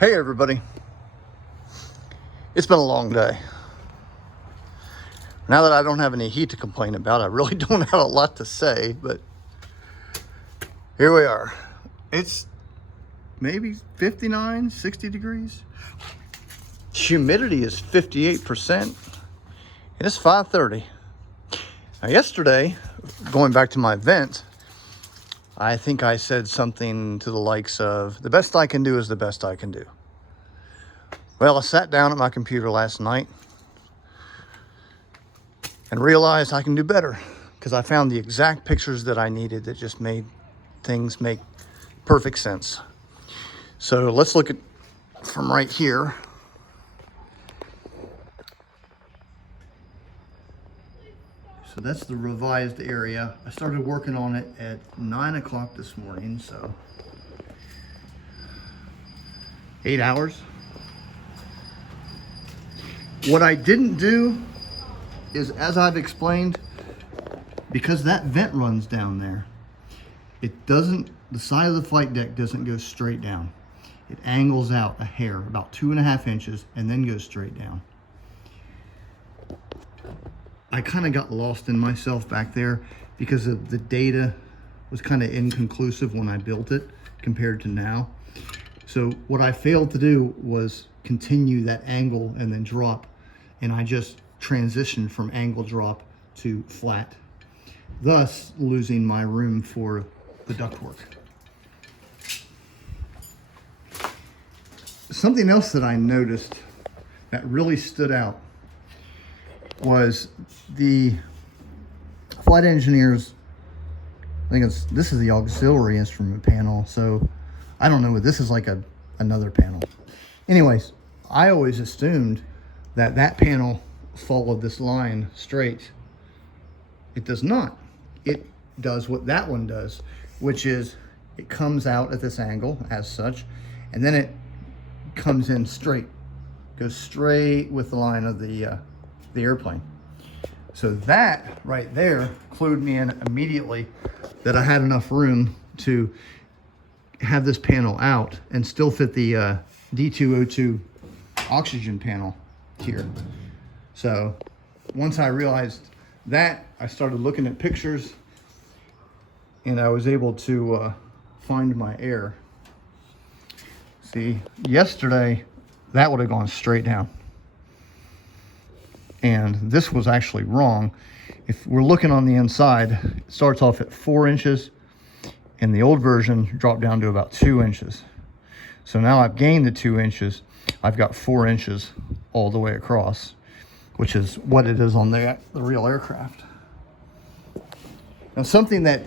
Hey everybody, it's been a long day. Now that I don't have any heat to complain about, I really don't have a lot to say, but here we are. It's maybe 59, 60 degrees. Humidity is 58%, and it's 5:30. Now yesterday, going back to my vent, I think I said something to the likes of, the best I can do is the best I can do. Well, I sat down at my computer last night and realized I can do better because I found the exact pictures that I needed that just made things make perfect sense. So let's look at from right here. So that's the revised area. I started working on it at 9 o'clock this morning, so 8 hours. What I didn't do is, as I've explained, because that vent runs down there, it doesn't, the side of the flight deck doesn't go straight down. It angles out a hair, about 2.5 inches, and then goes straight down. I kind of got lost in myself back there because of the data was kind of inconclusive when I built it compared to now. So what I failed to do was continue that angle and then drop, and I just transitioned from angle drop to flat, thus losing my room for the ductwork. Something else that I noticed that really stood out was the flight engineers, I think this is the auxiliary instrument panel, so I don't know, this is like another panel. Anyways, I always assumed that that panel followed this line straight. It does not. It does what that one does, which is it comes out at this angle as such, and then it comes in straight, goes straight with the line of the airplane. So that right there clued me in immediately that I had enough room to have this panel out and still fit the D202 oxygen panel here. So once I realized that, I started looking at pictures and I was able to find my error. See, yesterday that would have gone straight down. And this was actually wrong. If we're looking on the inside, it starts off at 4 inches, and the old version dropped down to about 2 inches. So now I've gained the 2 inches. I've got 4 inches all the way across, which is what it is on the real aircraft. Now something that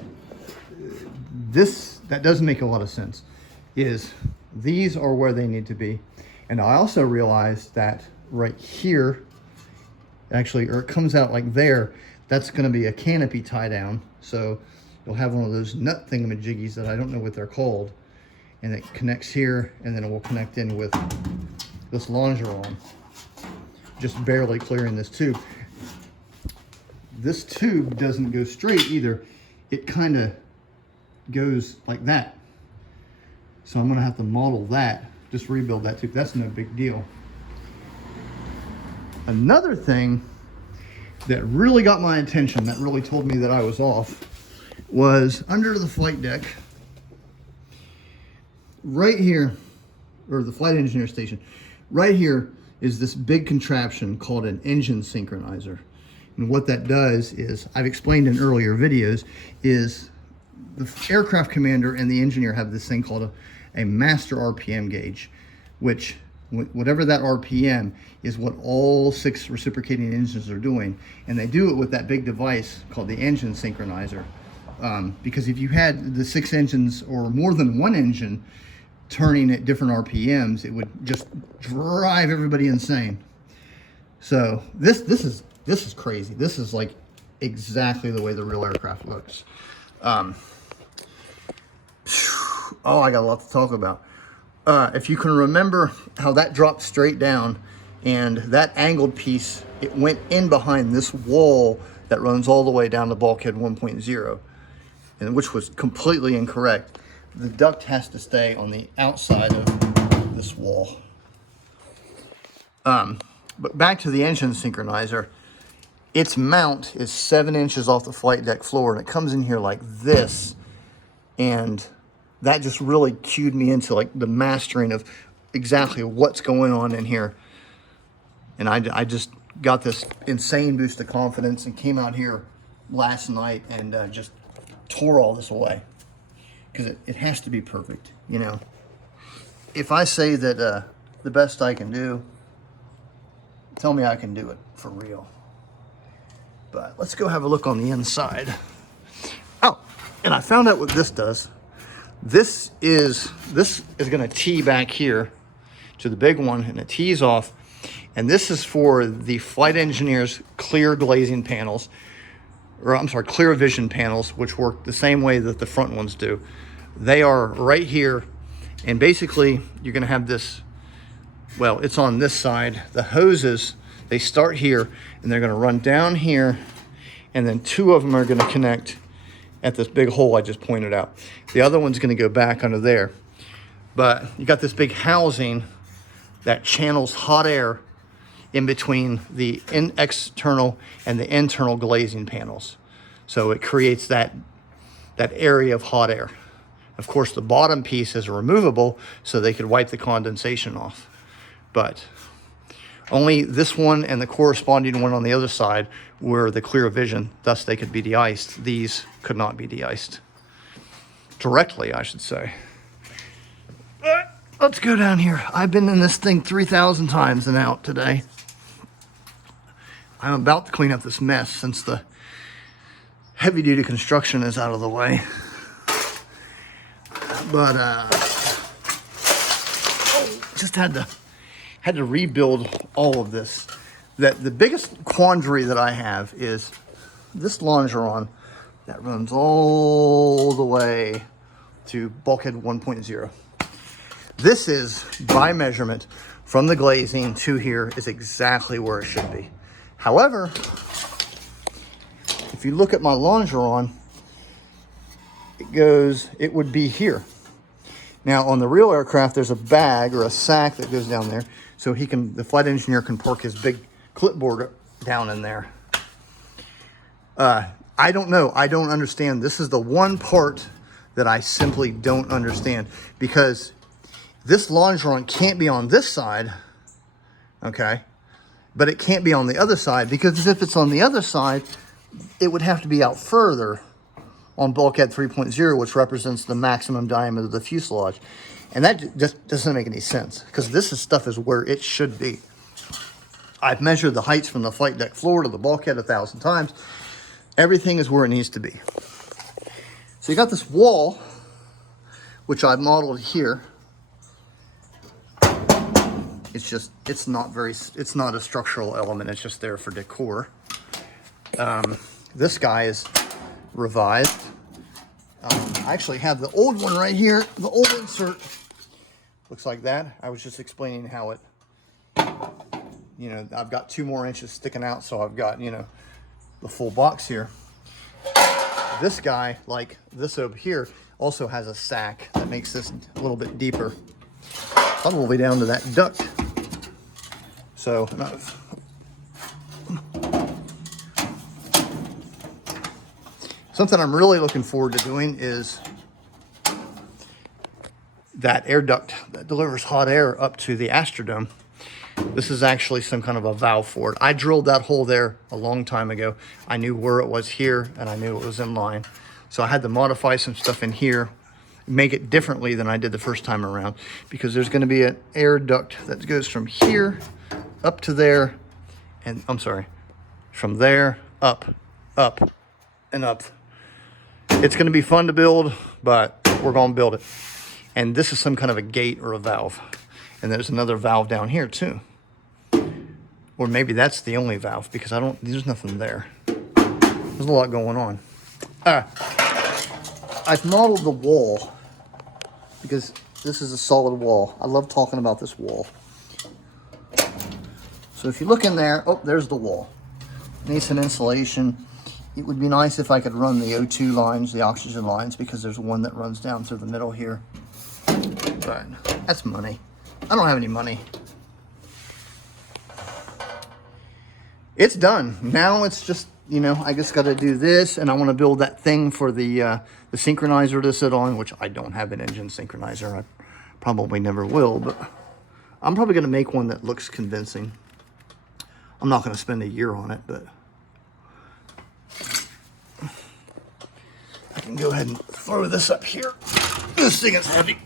doesn't make a lot of sense is these are where they need to be. And I also realized that right here, actually, or it comes out like there, that's going to be a canopy tie down. So you'll have one of those nut thingamajiggies that I don't know what they're called, and it connects here, and then it will connect in with this longeron, just barely clearing this tube. This tube doesn't go straight either. It kind of goes like that. So I'm going to have to model that, just rebuild that tube. That's no big deal. Another thing that really got my attention, that really told me that I was off, was under the flight deck, right here, or the flight engineer station, right here is this big contraption called an engine synchronizer. And what that does is, I've explained in earlier videos, is the aircraft commander and the engineer have this thing called a master RPM gauge, which whatever that RPM is what all 6 reciprocating engines are doing. And they do it with that big device called the engine synchronizer. Because if you had the 6 engines or more than one engine turning at different RPMs, it would just drive everybody insane. So this is crazy. This is like exactly the way the real aircraft looks. Oh, I got a lot to talk about. If you can remember how that dropped straight down, and that angled piece, it went in behind this wall that runs all the way down to bulkhead 1.0, and which was completely incorrect. The duct has to stay on the outside of this wall. But back to the engine synchronizer. Its mount is 7 inches off the flight deck floor, and it comes in here like this. And that just really cued me into like the mastering of exactly what's going on in here. And I just got this insane boost of confidence and came out here last night and just tore all this away. Because it has to be perfect, you know. If I say that the best I can do, tell me I can do it for real. But let's go have a look on the inside. Oh, and I found out what this does. This is going to tee back here to the big one, and it tees off. And this is for the flight engineer's clear glazing panels, or I'm sorry, clear vision panels, which work the same way that the front ones do. They are right here, and basically you're going to have this, well, it's on this side. The hoses, they start here, and they're going to run down here, and then 2 of them are going to connect at this big hole I just pointed out. The other one's going to go back under there. But you got this big housing that channels hot air in between the external and the internal glazing panels. So it creates that area of hot air. Of course, the bottom piece is removable so they could wipe the condensation off. But only this one and the corresponding one on the other side were the clear vision, thus they could be de-iced. These could not be de-iced. Directly, I should say. Let's go down here. I've been in this thing 3,000 times and out today. I'm about to clean up this mess since the heavy-duty construction is out of the way. But just had to rebuild all of this. The biggest quandary that I have is this longeron that runs all the way to bulkhead 1.0. This is, by measurement, from the glazing to here is exactly where it should be. However, if you look at my longeron, it would be here. Now, on the real aircraft, there's a bag or a sack that goes down there, so the flight engineer can park his big clipboard down in there. I don't know. I don't understand. This is the one part that I simply don't understand, because this longeron can't be on this side, okay? But it can't be on the other side, because if it's on the other side, it would have to be out further on bulkhead 3.0, which represents the maximum diameter of the fuselage. And that just doesn't make any sense, because this stuff is where it should be. I've measured the heights from the flight deck floor to the bulkhead 1,000 times. Everything is where it needs to be. So you got this wall, which I've modeled here. It's not a structural element. It's just there for decor. This guy is revised. I actually have the old one right here. The old insert looks like that. I was just explaining how it, I've got 2 more inches sticking out, so I've got, the full box here. This guy, like this over here, also has a sack that makes this a little bit deeper, probably down to that duct. So, something I'm really looking forward to doing is that air duct that delivers hot air up to the Astrodome. This is actually some kind of a valve for it. I drilled that hole there a long time ago. I knew where it was here, and I knew it was in line. So I had to modify some stuff in here, make it differently than I did the first time around, because there's going to be an air duct that goes from here up to there, and from there up, and up. It's going to be fun to build, but we're going to build it. And this is some kind of a gate or a valve. And there's another valve down here too. Or maybe that's the only valve, because there's nothing there. There's a lot going on. I've modeled the wall because this is a solid wall. I love talking about this wall. So if you look in there, there's the wall. It needs some insulation. It would be nice if I could run the O2 lines, the oxygen lines, because there's one that runs down through the middle here. But that's money. I don't have any money. It's done. Now it's just, you know, I just got to do this, and I want to build that thing for the synchronizer to sit on, which I don't have an engine synchronizer. I probably never will, but I'm probably going to make one that looks convincing. I'm not going to spend a year on it, but I can go ahead and throw this up here. This thing is heavy.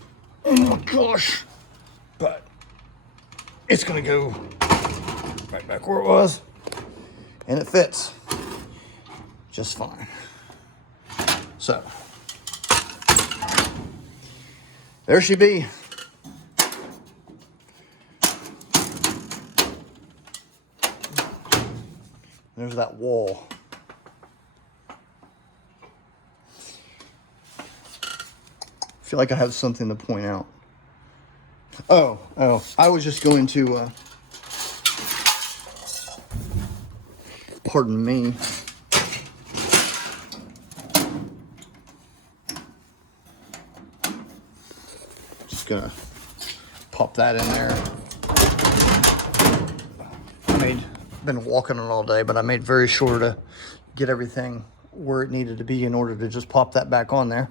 Oh my gosh. But it's going to go right back where it was. And it fits just fine. So, there she be. There's that wall. I feel like I have something to point out. Oh, I was just going to, pardon me. Just gonna pop that in there. Been walking it all day, but I made very sure to get everything where it needed to be in order to just pop that back on there.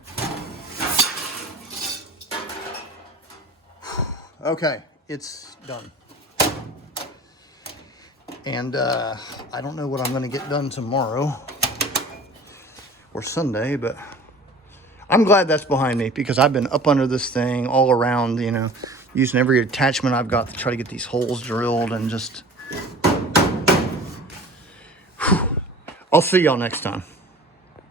Okay, it's done. And I don't know what I'm going to get done tomorrow or Sunday, but I'm glad that's behind me, because I've been up under this thing all around, you know, using every attachment I've got to try to get these holes drilled, and just... I'll see y'all next time.